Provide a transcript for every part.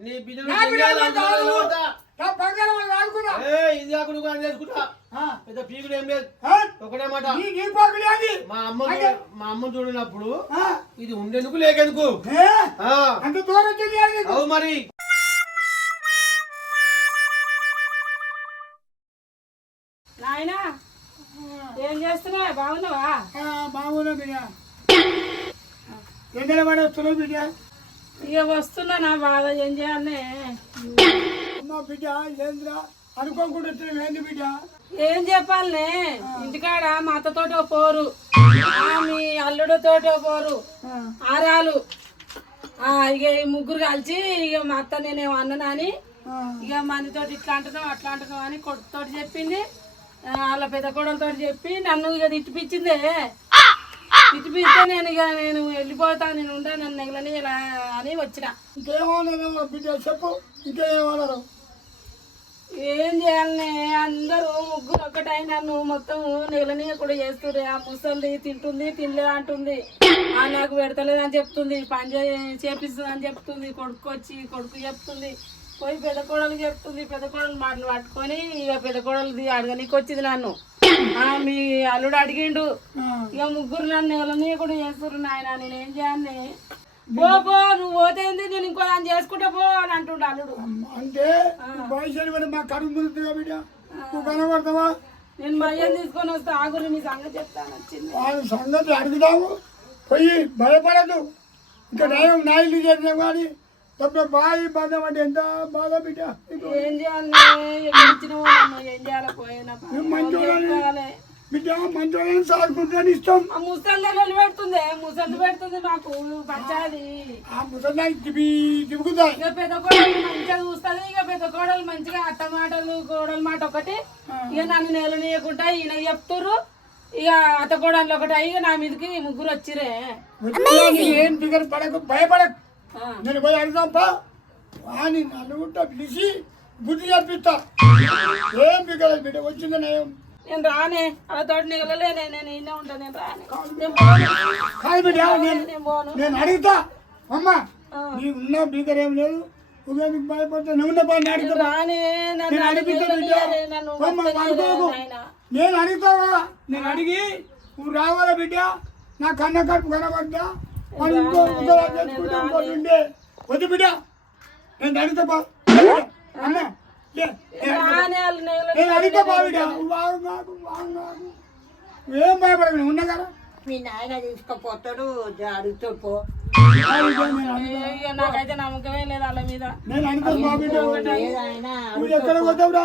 నీ బిడ్డ ఇది కాకుండా చేసుకుంటా. ఆ, పెద్ద పీకుడు ఏం లేదు. ఒకటే మాట. మా అమ్మ మా అమ్మ చూడినప్పుడు ఆ, ఇది ఉండేందుకు లేకెందుకు? ఏ, ఆ, అంత దూరం తెలియాలి అవు మరి. నాయనా ఏం చేస్తున్నావా? బాగున్నావా? బాగున్నా బిడ్డ. ఎండల పడి వస్తున్నావు బిడ్డ? ఇక వస్తున్నా నా బాధ ఏం చేయాలి అమ్మ బిడ్డ ఏంద్రా అనుకోకుండా ఏంది బిడ్డ? ఏం చెప్పాలనే? ఇంటికాడ మా అత్తతోటో పోరు. మీ అల్లుడితోటో పోరు. ఆరాలు ఇక ఈ ముగ్గురు కలిసి ఇక మా అత్త నేనేమో అన్ననాని ఇక మందితోటి ఇట్లా అంటున్నావు అట్లా అంటున్నావు అని కొడుకుతోటి చెప్పింది. వాళ్ళ పెద్ద కొడలతో చెప్పి నన్ను ఇక తిట్టిపించిందే. తిట్టిపిస్తే నేను ఇక నేను వెళ్ళిపోతా నేను ఉంటా నన్ను నెగలని ఇలా అని వచ్చిన. ఇంకేమన్నారు బిడ్డ చెప్పు ఇంకేమన్నారు ఏం చేయాలనే అందరూ ముగ్గురు ఒక్కటై నన్ను మొత్తం నెగలని కూడా చేస్తుర్రు ఆ ముసలి తింటుంది తినలే అంటుంది. ఆ నాకు పెడతలేదు అని చెప్తుంది పని చేపిస్తుంది అని చెప్తుంది కొడుకు వచ్చి కొడుకు చెప్తుంది. పోయి పెద్ద కోడలు చెప్తుంది పెద్ద కోడలు మాటలు పట్టుకొని ఇక పెద్ద కోడలు అడగనీకి వచ్చింది నన్ను. ఆ, మీ అల్లుడు అడిగిండు ఇక ముగ్గురు నన్ను నెగలని కూడా చేస్తుర్రు నాయన నేనేం చేయాలి? పో పో నువ్వు పోతేంది నేను ఇంకో దాన్ని చేసుకుంటా పో అని అంటుండు అల్లుడు. అంటే మా కడుపు ముదుతుందా బిడ్డ? నువ్వు కనబడతావా? నేను భయం తీసుకొని వస్తా ఆగురు మీ సంగతి చెప్తాను వచ్చింది. వాళ్ళ సంగతి అడుగుదాము పోయి భయపడదు ఇంకా నయం నా ఇల్లు చేసినా కానీ తప్ప బాయి బంధం అంటే ఎంత బాధ బిడ్డ. ఏం చేయాలి? మంచోళ్ళని? బిడ్డ మంచోళ్ళని సాగుకుంటాను ఇష్టం. ముసలి పెడుతుంది. ముసలి పెడుతుంది నాకు పంచాది ఆ ముసలి దిగుతాయి ఇక పెద్ద కోడలు మంచిగా చూస్తుంది. ఇక పెద్ద కోడలు మంచిగా అత్త మాటలు కోడల మాట ఒకటి. ఇక నన్ను నెలనీయకుండా ఈయన చెప్తుర్రు. ఇక అత్త కోడలు ఒకటి ఇక నా మీదకి ముగ్గురు వచ్చిరే ఏం బిగర్ పడకు భయపడకు. నేను పోయి అడుగుతాంపా వాణి నలుగుంటా పిలిచి బుద్ధి చెప్పిస్తా. ఏం బిగర్ బిడ్డ వచ్చింది నయం? నేను రానే అలా తోటి నిగలలేనే నేను ఇన్నే ఉంటా నేను రానే. నేను. కాదు బిడ్డ నేను నేను పోను. నేను అడుగుతా. అమ్మ. నీకు ఉన్న బిగర్ ఏం లేదు నువ్వేందుకు భయపడతా. నువ్వు పని అడుగుతా రానే నేను బిడ్డ. నేను అడుగుతావా? నేను అడిగి నువ్వు రావాలా బిడ్డ? నా కన్న కడుపు కనబడ్డా? ఇంకో చేసుకుంటే ఇంకోటి ఉండే. వద్దు బిడ్డ. నేను అడుగుతా బా నేను అడుగుతా. అడుగుతా నాకు నాకు. ఏం భయపడకు నువ్వు ఉన్నా కదా మీ నాయన తీసుకుపోతాడు అడుగుతాడు పో. నాకైతే నమ్మకమే లేదు వాళ్ళ మీద. నేను అడుగుతా నువ్వు ఎక్కడ పోతావురా?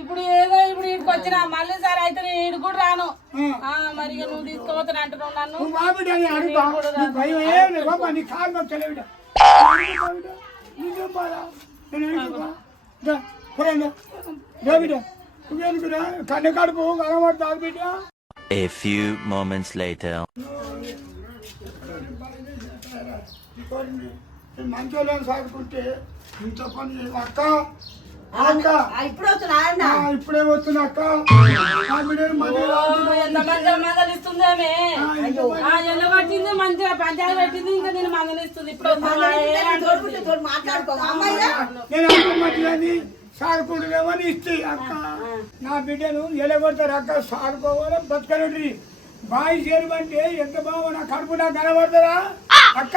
ఇప్పుడు ఏదో ఇప్పుడు ఇక్కడికి వచ్చిన మళ్ళీ సరే అయితే నేను ఇటు కూడా రాను. ఆ, మరి ఇక నువ్వు తీసుకుపోతాను అంటున్నావు నన్ను. నువ్వు మా బిడ్డ నేను అడుగుతా నీకు భయం ఏం లేదు బాబా నీ కాలు మాకు తెలియదు నీకేం బాధ నేను అడుగుతా దా, పోరాండి. రా బిడ్డ. నువ్వేందుకురా కన్ను కడుపు కనబడతా బిడ్డ. A few moments later. మంచోళ్ళని సాదుకుంటే ఇంత పని చేయదు. అక్క అక్క ఇప్పుడు వస్తున్నా అక్క. మంచిగా పట్టింది పంచాయతీ పెట్టింది ఇంకా నేను మందలిస్తుంది. ఇప్పుడు వస్తున్నా, ఏ అంటుంది? తోడు మాట్లాడుకో. అమ్మాయి నేను అక్క మధ్యని సాడుకుంటున్నామని ఇస్తే అక్క. నా బిడ్డను ఎలగొడతారు అక్క? సాడుకోవాలి బతకనుండ్రి బాయి చేరువంటే ఎంత బాగా నా కడుపు నాకు కనబడుతుందా? అక్క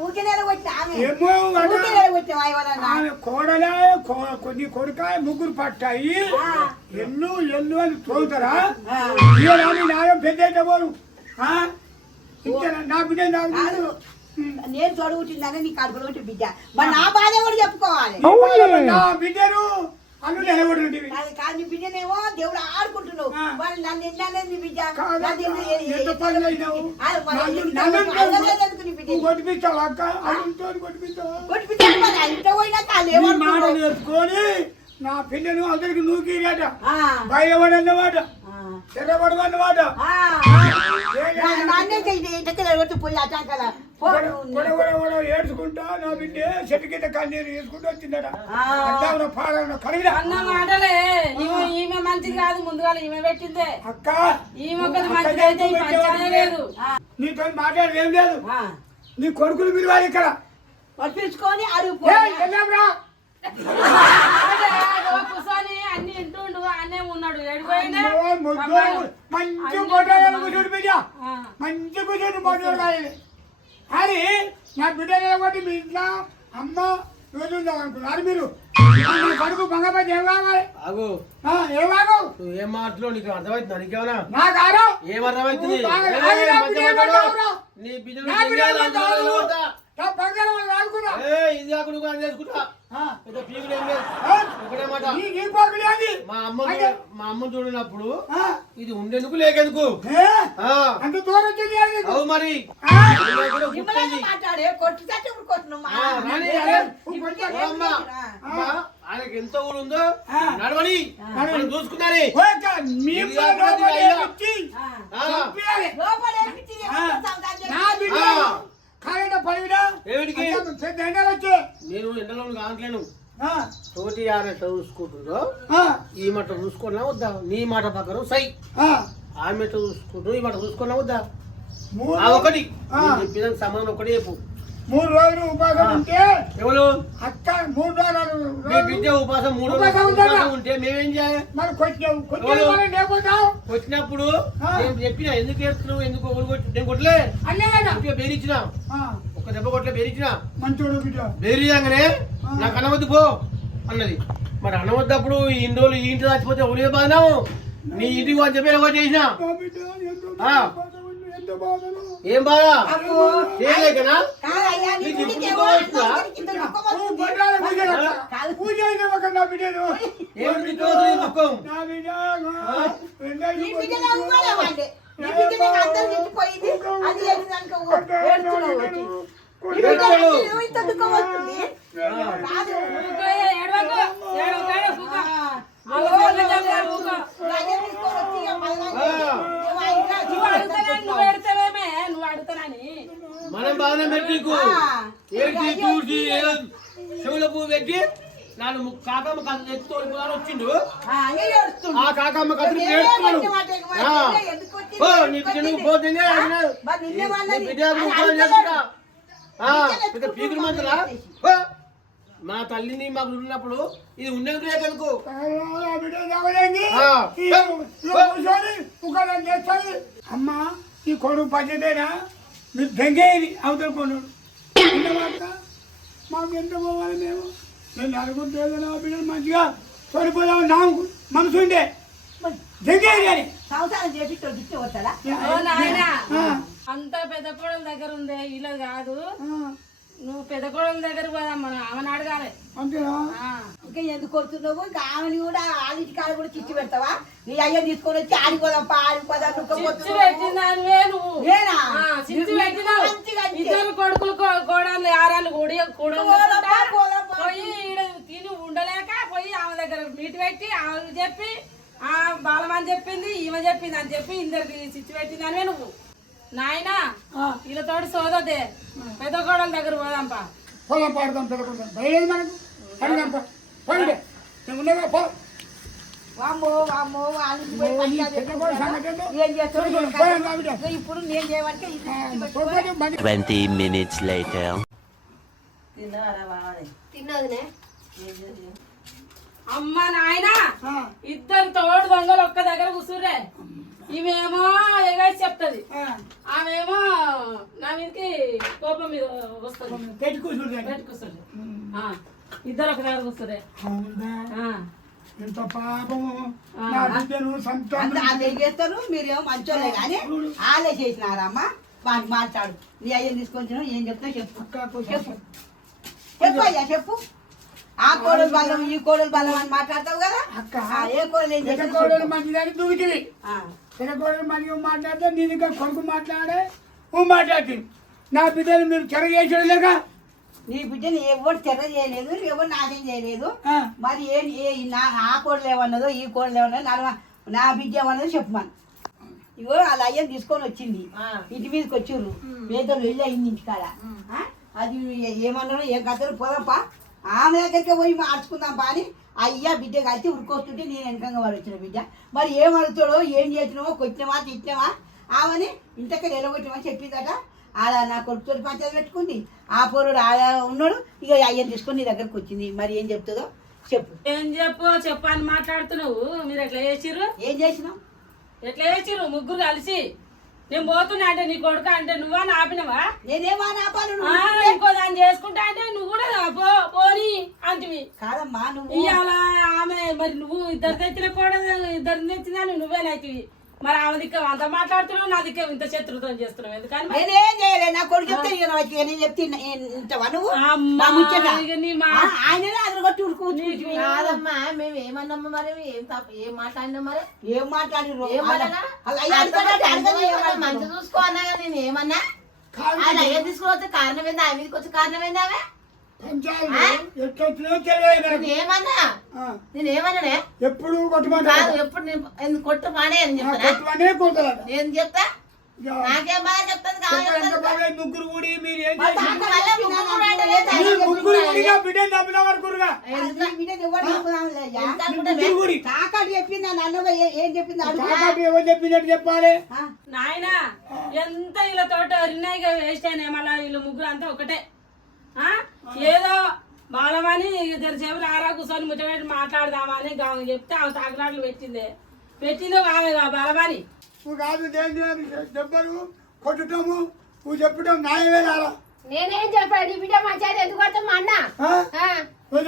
ఊరికే నిలబెట్టి ఆమె. ఏమో అక్క. ఊరికే నిలబెట్టి ఎవరన్నా ఆమె కోడలే కో- కొన్ని కొడుకాయ ముగ్గురు పట్టాయి. ఎల్లు ఎల్లు అని తోలుతారా? నాయం పెద్ద పోరు? నా బిడ్డ నేను చదువుతుందని నీకు అడుగులో ఉంటే బిడ్డ. మరి నా బాధ కూడా చెప్పుకోవాలి. నా బిడ్డను అల్లు నిలబడి కాదు నీ బిడ్డనేమో దేవుడు ఆడుకుంటున్నావు. వాళ్ళు నన్ను ఎన్నానే నీ బిడ్డ? కొట్టిపించావు అక్క? అల్లుతో కొట్టిపించావా? కొట్టిపించాలి మరి నా పిల్లను అందరికి నూకిరాట భయపడన్నమాట. పో ఏడ్చుకుంటా నా బిడ్డ చెట్టు కింద కన్నీరు వేసుకుంటూ వచ్చిందట. పాడన కడిగిన అన్న మాటలే. ఈమె మంచిది కాదు ముందుగా ఈమె పెట్టిందే. అక్క ఈమె మంచిది లేదు. నీతో మాట్లాడేది ఏం లేదు. నీ కొడుకులు పిలవాలి ఇక్కడ. వాడు పిలుచుకొని అడుగు కూర్చొని అన్ని ఇంటుండు అన్నే ఉన్నాడు. మంచి ఫోటోలు కూర్చోడు బిడ్డ. మంచి కూర్చోడు ఫోటోలు కానీ నా బిడ్డ కాబట్టి మీ ఇంట్లో అమ్మ రోజు అనుకున్నారు మీరు కడుపు బంగపతి ఏం కావాలి? ఆగు ఏం కాదు నువ్వు ఏం మాటలో నీకు అర్థమవుతుందా నీకేమన్నా నా కారు ఏం అర్థమవుతుంది ఆగు, నా బిడ్డ బంగారం వాళ్ళు ఆడుకున్నా. ఇది కాకు నువ్వు అని చేసుకుంటా. పెద్ద పీకులు ఏం లేదు ఆ? ఒకటే మాట. నీ నీ పోకులు ఏంది? మా అమ్మ మా చూడనప్పుడు ఆ? ఇది ఉండేందుకు లేకెందుకు? అంత దూరం వచ్చింది? అవు మరి. ఆయనకి ఎంత ఊరు ఉందో. నడవని. చూసుకున్నారే. మీ పడివిడా? ఏమిటికి? ఎండలు వచ్చే. నేను ఎండలో కావట్లేను తోటి ఆమె చూసుకుంటుందో ఈ మాట చూసుకున్నా వద్దా? నీ మాట ప్రకారం సై. ఆమె చూసుకుంటూ ఈ మాట చూసుకున్నా వద్దా? ఒకటి. చెప్పిన సమానం ఒకటి చెప్పు. మూడు రోజులు ఉపాసం ఉంటే ఎవరు? అక్క మూడు రోజులు బిడ్డ ఉపాసం మూడు ఉపాసం రోజులు ఉంటే మేమేం చేయాలి? మరి లేకపోతావు వచ్చినప్పుడు ఆ. నేను చెప్పిన ఎందుకు ఏడుస్తున్నావు? ఎందుకు నేను కొట్టలే. అన్నీ బేరిచ్చిన ఒక దెబ్బ కొట్టలే బేరిచ్చిన మంచోడు బిడ్డ. బేరియంగానే నాకు అనవద్దు పో అన్నది. మరి అనవద్దప్పుడు ఈ ఇన్ని రోజులు ఈ ఇంటి దాచిపోతే ఎవరే బాధనావు నీ ఇంటికి అని చెప్పి ఎవరు చేసిన. ఏం బాధ. చేయలేకనా ఇంత దుఃఖం వస్తుంది. బండాల చూసి చెవుల పువ్వు పెట్టి కాకమ్మ వచ్చిండు. ఆ, కాకమ్మ కథలు నీ బిడ్డ నువ్వు? పోతుంది. బిడ్డ మంతులా మా తల్లిని మాకు ఉన్నప్పుడు ఇది ఉండేది అమ్మా ఈ కొడుకు పద్ధతేనా మీరు దెంగేది అవతల కొనుడు ఉన్నమాట మాకు ఎంత పోవాలి మేము? నేను అనుకుంటే నా బిడ్డలు మంచిగా చనిపోదాం నా మనసు ఉండే. దెంగేది అని. సంసారం చేసి. అంత పెద్ద కోడల దగ్గర ఉందే ఇలా కాదు. నువ్వు పెద్ద కోడల దగ్గర పోదమ్మా ఆమెను అడగాలి. అంతేనా. ఇంకా ఎందుకు కొడుతున్నావు? ఇంకా ఆమెని కూడా ఆడింటి కాడ కూడా చిచ్చి పెడతావా? నీ అయ్య తీసుకొని వచ్చి ఆడిపోదాంపా ఆడిపోదాం చిచ్చు పెట్టిందానివే నువ్వు. నేనా? చిచ్చు. ఇద్దరు కొడుకులు ఆరాలు కూడి. పోయి ఈడ తిని ఉండలేక పోయి ఆమె దగ్గర మీటు పెట్టి ఆమె చెప్పి ఆ బాలమని చెప్పింది ఈమె చెప్పింది అని చెప్పి ఇద్దరికి చిచ్చు పెట్టిందానివే నువ్వు. నాయనా వీళ్ళతోటి సోదతే పెద్ద కోడల దగ్గర పోదాంపా. పొలం పాడదాం పిల్లకుందాం బయలుదేరి మనకు. అడిగాం పోయిండే నేను ఉండగా పో. వామ్మో వామ్మో ఆడింటి పోయి ఓ, నీ పని పెద్ద కొడుకు సంగతి ఏందో? ఏం చేస్తావు? పోయి, పోయి, నా బిడ్డ. ఇక ఇప్పుడు నేను చేయమంటే ఇది ఆ, చిచ్చి పోయి, పెట్టుకొని పోయి, బండి 20 minutes later. తిన్నారా బావని? అమ్మ నాయనా ఇద్దరు తోడు దొంగలు ఒక్క దగ్గర కూర్చుర్రే ఈమెమో ఎగేసి చెప్తుంది. ఆమెమో నా మీదకి కోపం మీద వస్తుంది. పెట్టి కూర్చుంది ఆ, ఇద్దరు ఒక దగ్గర ఆ, ఎంత పాపము. నా బిడ్డను అంత సంతానం అదే చేస్తారు. మీరేమో మంచోళ్ళే కానీ వాళ్ళే చేసినారమ్మా. వాడిని మాట్లాడు నీ అయ్యని తీసుకొచ్చిన ఏం చెప్తావు చెప్పు. చెప్పు. చెప్పు. అయ్యా చెప్పు. ఆ కోడలు బలం ఈ కోడలు బలం అని మాట్లాడతావు కదా? అక్క. ఆ, ఏ కోడలు ఏం పెద్ద కోడలు మంచిగా మాట్లాడితే నేను ఇంకా కొడుకు మాట్లాడే నువ్వు మాట్లాడుతుంది నా బిడ్డలు మీరు చెర చేసేది లేక? నీ బిడ్డని ఎవరు తెర చేయలేదు ఎవరు నాశనం చేయలేదు. మరి ఏ ఏ నా ఆ కోడలు ఏమన్నదో ఈ కోడలు ఏమన్నదో నా నా బిడ్డ ఏమన్నదో చెప్పమని ఇగో వాళ్ళ అయ్యని తీసుకొని వచ్చింది. ఇంటి మీదకి వచ్చిర్రు. వేదలు వెళ్ళి అయింది ఇంటికాడ. ఆ? అది ఏమన్నారో ఏం కథలు పోదాంపా. ఆమె దగ్గరికి పోయి మార్చుకుందాంపా అని అయ్యా బిడ్డ కలిసి ఉరుకొస్తుంటే నేను వెనకంగా వాడు వచ్చిన బిడ్డ. మరి ఏం అడుగుతాడో ఏం చేసినావో కొట్టినావా తిట్టినావా? ఆమెని ఇంతకీ నిలబెట్టినామని చెప్పిందట. ఆడ నా కొడుకుతో పంచాయతీ పెట్టుకుంది. ఆ పోరుడు ఆడ ఉన్నాడు. ఇక అయ్యని తీసుకొని నీ దగ్గరకు వచ్చింది. మరి ఏం చెప్తుందో చెప్పు. ఏం చెప్పు? చెప్పని మాట్లాడుతున్నావు. మీరు ఎట్లా చేసిర్రు? ఏం చేసినావు ఎట్లా చేసిర్రు? ముగ్గురు కలిసి? నేను పోతున్నా అంటే నీ కొడుకు అంటే నువ్వా ఆపినవా నేనేమా నా పనులు ఆ, ఇంకో దాన్ని చేసుకుంటా అంటే నువ్వు కూడా పో పోని అంటివి. కాదమ్మా నువ్వు ఇవాళ ఆమె మరి నువ్వు ఇద్దరు తెచ్చిన కూడా ఇద్దరు తెచ్చిందని నువ్వేనైతివి మరి ఆమె దిక్క అంత మాట్లాడుతున్నావు నా దిక్క ఇంత శత్రుత్వం చేస్తున్నావు. ఎందుకని మరి? నేనేం చేయలే నా కొడుకు చెప్తే నువ్వు నేను చెప్తే ఇంటవా నువ్వు? అమ్మా, కొట్టి ఉడుకు కాదమ్మా మేము ఏమన్నాము మరి ఏం తప్ప ఏం మాట్లాడినాం మరి? ఏం ఏమన్నా. మంచి చూసుకో అన్నా నేను ఏమన్నా? ఆయన అయ్యే తీసుకుని కారణం ఏంది? ఆమె వచ్చే కారణం ఏంది ఆమె? ఏమన్నా? ఎప్పుడు నేను కొట్టు మానే అని చెప్తానా? నేను చెప్తా? నాకేం బాగా చెప్తాను? ముగ్గురు కూడి మీరు ఏం మరి చేసి దాంట్లో మళ్ళా ముగ్గురు బిడ్డను చంపిన వరకురుగా చెప్పింది? అని అన్నగా ఏ- చెప్పింది? ఎవరు చెప్పినట్టు చెప్పాలి? ఆ, నాయన ఎంత వీళ్ళ తోట రిన్నాయిగా వేస్ట్ అయినాయి మళ్ళీ వీళ్ళు ముగ్గురు అంతా ఒకటే. ఆ? ఏదో బాలమని తెరచేపు రారా కూర్చొని ముచ్చబెట్టి మాట్లాడదామని ఆమె చెప్తే ఆమె తాకలాట్లు పెట్టిందే. పెట్టిందో ఆమె బలమని. నువ్వు కాదు దేని దేని దెబ్బలు కొట్టటము? నువ్వు చెప్పటం న్యాయమే రారా నేనేం బిడ్డ మంచిది ఎందుకు అన్న?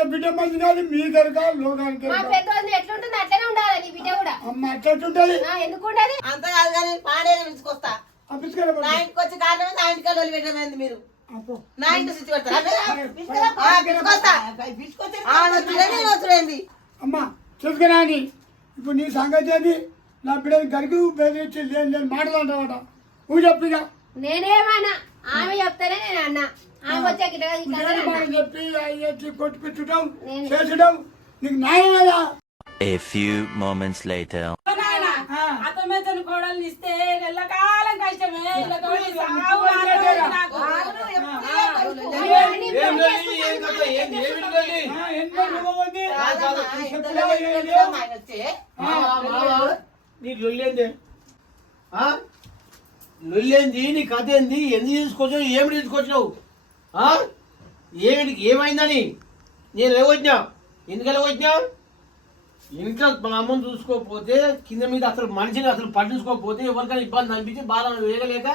బిడ్డ మంచి కాదు మీ దొరక లోకానికి మా పెద్దోళ్ళు ఎట్లుంటుంది అట్లనే ఉండాలి నీ బిడ్డ కూడా. అమ్మ అట్లట్టుంటది ఎందుకు ఉండాలి అంత కాదు కానీ పాడేని పిలుచుకొస్తా నా అప్పించుకోలే ఇంటికి వచ్చే కారణం ఏంది? నా ఇంటికి వెళ్ళి పెట్టడం మీరు? నా ఇంటి పెడతారా? అమ్మ ఇప్పుడు నీ సంగతి ఏంది? నా బిడ్డని గరికి బెదిరించి లేని నువ్వు చెప్పిగా నేనేమన్నా? ఆమె చెప్తానే నేను అన్న. ఆమె వచ్చే గిట్ట ఈ కథ బిడ్డని అన్న. మనం చెప్పి కొట్టిపించడం నేను- చేసడం నీకు న్యాయం కదా? A few moments later. కోడల్ని ఇస్తే కష్టమే. నీ లొల్లేంది నువ్వేంది నీ కథ ఏంది? ఎందుకు తీసుకొచ్చావు ఏమి తీసుకొచ్చినావు? ఏమి ఏమైందని? నేను లేవచ్చినా? ఎందుకు లేవచ్చినా? ఇంట్లో మా అమ్మని చూసుకోకపోతే కింద మీద అసలు మనిషిని అసలు పట్టించుకోకపోతే ఎవరికైనా ఇబ్బంది అనిపించి బాధ వేయలేక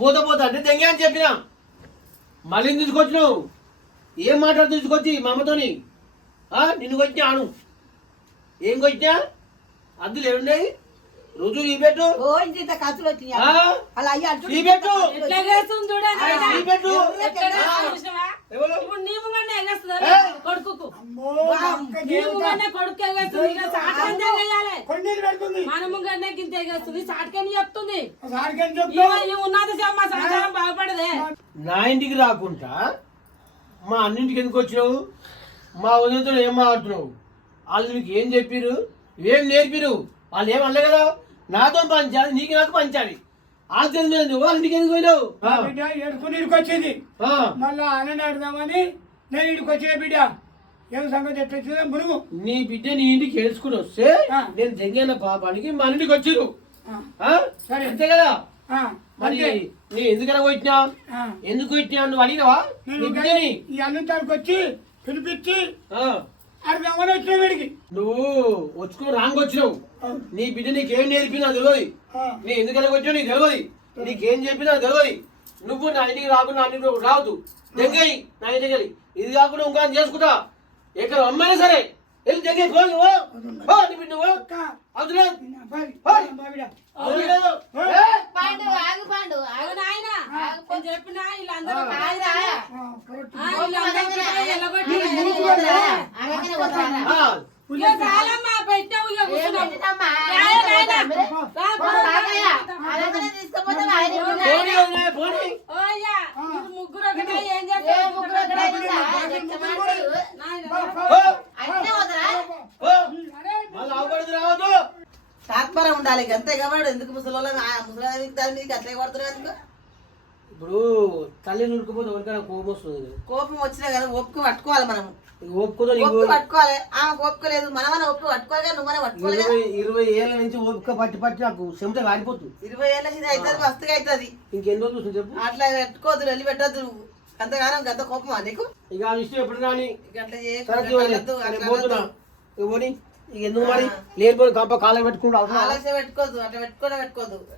పోతే పోతా అంటే దెంగే అని చెప్పినా. మళ్ళీ తీసుకొచ్చినావు? ఏం మాట్లాడు తీసుకొచ్చి మా అమ్మతోని? నిన్ను కొచ్చినా అను ఏం కొచ్చినా అద్దులు ఏమున్నాయి? రుజువు చూపెట్టు ఓ ఇంత వచ్చినాయి? అలా అయ్యి ఎట్లా చేస్తుంది ఎట్లా చూసినావా? ఇప్పుడు నీ ముంగనే ఎగేస్తుందా? ఏ? కొడుకుకు. అమ్మో, ఒక్క నీ జీవితం. ముంగనే కొడుకు ఎగేస్తుంది. ఇక మన ముంగనే గింత ఎగేస్తుంది. సాటకని చెప్తుంది? ఉన్నది మా సంసారం బాగుపడదే. నా ఇంటికి రాకుండా మా అన్నింటికి ఎందుకు వచ్చినావు? మా ఉదయంతో ఏం మాట్లాడుతున్నావు? వాళ్ళు నీకు ఏం చెప్పిరు ఏం నేర్పిరు వాళ్ళు ఏం అనలే కదా నాతో పంచాలి నీకు నాకు పంచాలి. వాళ్ళు తెలియదు వాళ్ళ ఇంటికి ఎందుకు పోయినావు? నా ఆ, బిడ్డ ఏడుకుని ఇడికి వచ్చింది. ఆ. మళ్ళా ఆనంద ఆడదామని నేను ఇడికి వచ్చిన బిడ్డ. ఏం సంగతి ఎట్లా వచ్చిందో మునుగు. నీ బిడ్డ నీ ఇంటికి ఏడ్చుకుని వస్తే. నేను తెంగిన పాపానికి మన ఇంటికి వచ్చిరు? సరే. అంతే కదా? మరి. నేను ఎందుకలా ఆ, ఎందుకు వచ్చినా నువ్వు అడిగినావా? ఈ అల్లుతానికి వచ్చి పిలిపించి వచ్చిన వీడికి. నువ్వు వచ్చుకుని రాంగ్ వచ్చినావు. నీ బిడ్డ నీకేం నేర్పినా తెలియదు నీ ఎందుకలా వచ్చావు నీకు తెలియదు నీకేం చెప్పినా తెలియదు నువ్వు నా ఇంటికి రాకుండా నా ఇంటికి రావద్దు. దెంగయి నా ఇంటికి ఇది కాకుండా ఇంకా చేసుకుంటా. ఎక్కడ అమ్మైనా సరే. వెళ్ళి దెంగయి పో నువ్వు పో నీ బిడ్డ నువ్వు. ఏ? పాండు ఆగు పాండు. ఆగు. నాయన. నేను చెప్పినా వీళ్ళందరూ ఆగు, ఒకటే. ఆగు. ఆ, కరెక్ట్. ఆ, వీళ్ళందరూ ఒకటే, ఎల్లగొట్టి. ఆగనే పోతారా? ఆ, ఇక చాలమ్మా, పెట్టావు, ఇక ఏం కూర్చున్నావు. పెట్టినమ్మా? రాయ్, నాయనా. మీరే? రా, ఓ, పో, తాతయ్య, అలాగనే తీసుకుపోతే ఆయన ఇప్పుడు పోనీ వదినా, పోనీ. ఓ అయ్యా, మీరు ముగ్గురు ఒకటే, ఏం ఏ చేస్తారు? ముగ్గురు అక్కడ అయిందా? ఎంత మాటలు? నాయనా. పో, అట్లే పోతారా? పో. మళ్ళీ అవపడదు రావద్దు ఇక అంతే కాబట్టి ఎందుకు ముసలి ముసలి దాని అట్లే కొడుతున్నారు ఎందుకు? ఇప్పుడు తల్లి నురుకుపోతే ఎవరికైనా కోపం వస్తుంది కోపం వచ్చినా కదా ఓపిక పట్టుకోవాలి మనం ఒప్పు పట్టుకోవాలి. ఆమె ఒప్పుకోలేదు మనమనే ఒప్పు పట్టుకోలేగా నువ్వనే పట్టుకోలేగా ఇరవై ఏళ్ళ నుంచి ఓపిక పట్టి పట్టి నాకు చెమట కారిపోతుంది ఇరవై ఏళ్ళ నుంచి అవుతుంది మస్తుగా అవుతుంది. ఇంకెన్ని రోజులు చెప్పు? అట్లా పెట్టుకోవద్దు వెళ్ళి పెట్టద్దు నువ్వు. అంతగానం గంత కోపమా నీకు? ఇక విషయం ఎప్పుడు కానీ ఇక అట్లా చేయకు, ఎందుకు మరి? లేనిపోయి కంప కాలం పెట్టుకుంటూ అవసరం పెట్టుకోవద్దు అట్లా పెట్టుకోనే పెట్టుకోవద్దు